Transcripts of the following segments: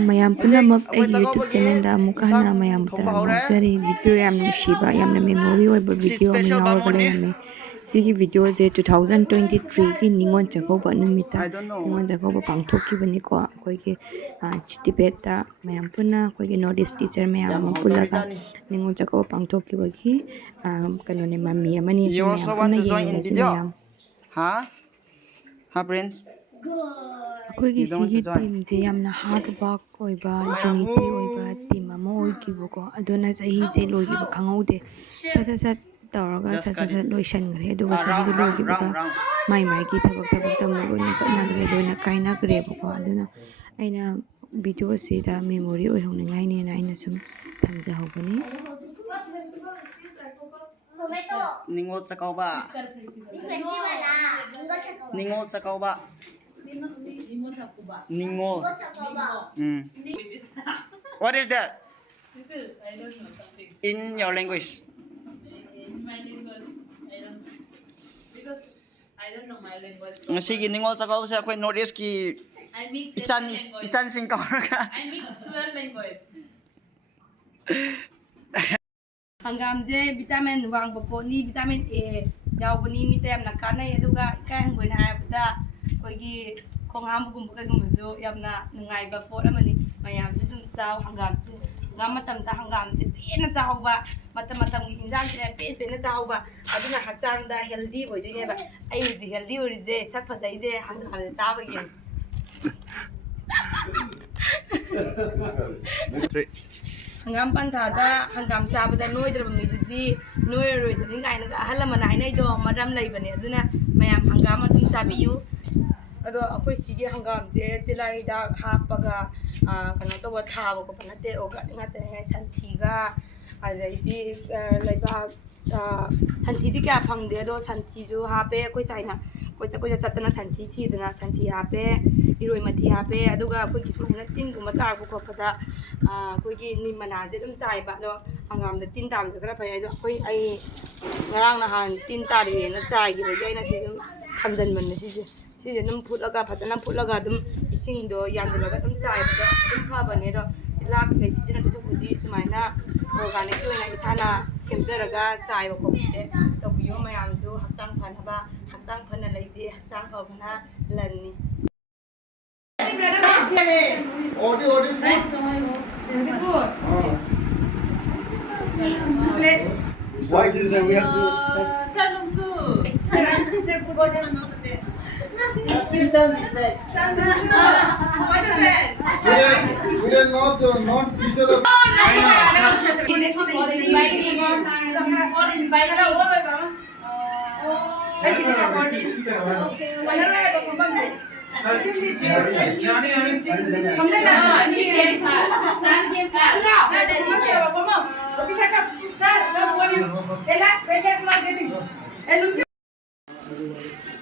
mayam punamak ay YouTube channel da amuka hana mayam tara ngawjari video yam nungsiba yamna memory oiba video ama yawarga lerame sigi video je 2023 ki Ningon Chakouba numita Ningon Chakouba pangthokibani ko akoigi chitibet da mayam puna akoigi notice teacher mayam pulaga Ningon Chakouba pangthokibagi kanone mami amani mayam puna yenginasi mayam Prince? ꯑꯩꯈꯣꯏꯒꯤ ꯁꯤꯒꯤ ꯇꯤꯝꯁꯦ ꯌꯥꯝꯅ hard work ꯑꯣꯏꯕ unity ꯑꯣꯏꯕ team ꯑꯃ ꯑꯣꯏꯈꯤꯕꯀꯣ ꯑꯗꯨꯅ ꯆꯍꯤꯁꯦ ꯂꯣꯏꯈꯤꯕ ꯈꯪꯍꯧꯗꯦ ꯁꯠ ꯁꯠ ꯁꯠ ꯇꯧꯔꯒ ꯁꯠ ꯁꯠ ꯁꯠ ꯂꯣꯏꯁꯟꯈ꯭ꯔꯦ ꯑꯗꯨꯒ ꯆꯍꯤꯗꯣ ꯂꯣꯏꯈꯤꯕꯒ ꯃꯥꯏ ꯃꯥꯏꯒꯤ ꯊꯕꯛꯇ ꯑꯃꯨꯛ ꯂꯣꯏꯅ ꯆꯠꯅꯈ꯭ꯔꯦ ꯂꯣꯏꯅ ꯀꯥꯏꯅꯈ꯭ꯔꯦꯕꯀꯣ ꯑꯗꯨꯅ ꯑꯩꯅ ꯚꯤꯗꯤꯑꯣꯁꯤꯗ ꯃꯦꯃꯣꯔꯤ ꯑꯣꯏꯍꯧꯅꯤꯡꯉꯥꯏꯅꯦꯅ ꯑꯩꯅ ꯁꯨꯝ ꯊꯝꯖꯍꯧꯕꯅꯤ Ningon Chakouba. Ningon Chakouba. Ningon. What is that? This is, I don't know, something. In your language? In my language, I don't know. Because I don't know my language. Ngasi Ningon Chakouba sa ako'y Northeast ki I mix ichan sing kawarga. I mix 12 languages. Hangamje vitamin wangba poni vitamin A yaubani mitem na kanai aduga ikai hangboina habda koigi khongham gum kagumju yamna nungaiba pot amani mayam dum chaw hangam ngam matam ta hangam je pena chawba matam gi injang je pena chawba aduna hakchang da healthy oidine ba ai ji healthy orije sak phajai je hangam chaba gi Hangam panthada hangam sabada noidra midudi noiroidni gaina ahal mana hainai do madam laibane aduna mayam hangam adum sabiyu ado akoi sigi hangam je tilai da hapaga kana to wa thaba ko panate oga ngate ngai santiga adaidi laiba santi di kya phangde do santi ju hape koi saina koi chatna santi thidna santi hape iroi mathi hape aduga koi ki sumaina tin guma tar ko khopada koi ki nimana je dum chai ba do hangam da tin tam je kra phai do koi ai ngarang na han tin tar ye na chai gi bai na si dum thamjan man si je dum phutlaga phatana phutlaga dum ising do yanjalaga dum chai ba dum pha bane do lak kai si jina to khudi sumaina organic oina isana semjaraga chai ba ko je to biyo mayam ju hakchang phanaba hakchang phana laije hakchang phana lanni Audio. Nice to know you. very good Why is it we have to? Sir Lungsu. Sir Pugosan Masate. Today not teacher.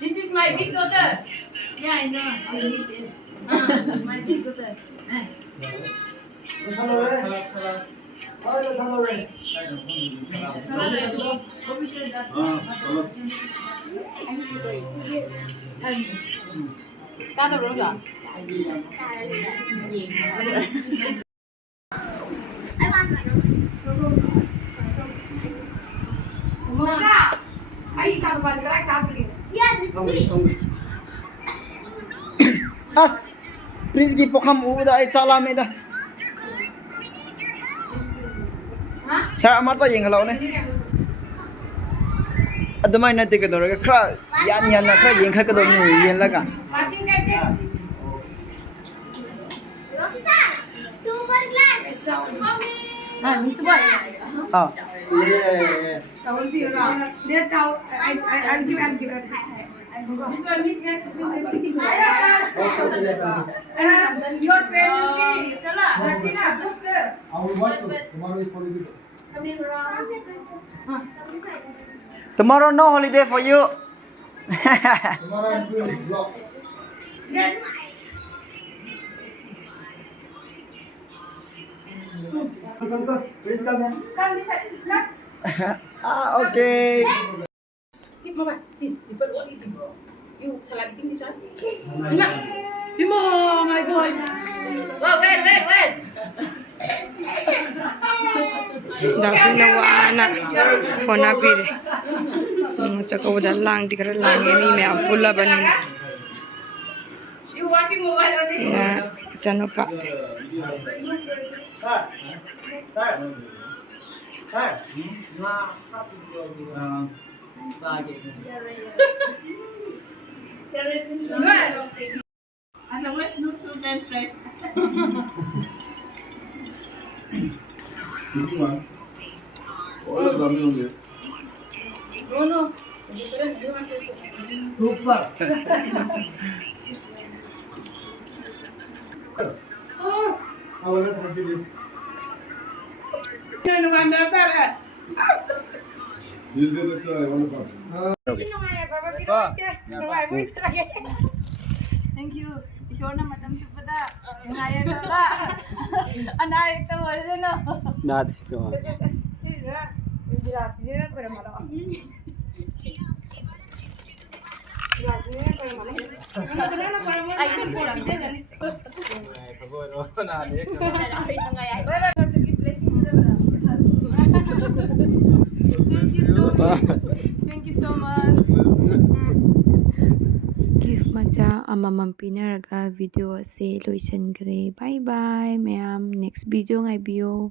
This is my big daughter. Yeah, I know. I need it. My big daughter. Sada roga. Masa ai satu baju gerak satu lagi As Prince ki pokham uda ai chala me da. Sir amata yengalo ne. Adamai na te ka dora kra yan na kra yeng kha ka do ni yen la ka. masing kate Miss boy Ah. Yeah. tawon pi ra dia tahu I'll give this one miss has to be your parent chala Latina booster I will watch tomorrow is holiday. coming around Tomorrow no holiday for you. Tomorrow I'm doing vlog. then Please come here. come beside look Ah, okay. keep mama chin you put all eating you salad eating this one Bima my boy Well, wait. Dati na wana hona pire. Ningon Chakouba lang di kara lang mi me apula banina. You watching mobile only? Ya chano pa. Ano, where's no two times rice? This one. All of them only. No. Super. I will not have this. No wonder that. This is the try. One of them. Thank you. Isore na matam chupda. Ngaya ba? Anay ta wala no. Not go. Thank you so much. Gift macha amamam pinaraga video ase loisan gre. Bye bye mayam. Next video ngai bio.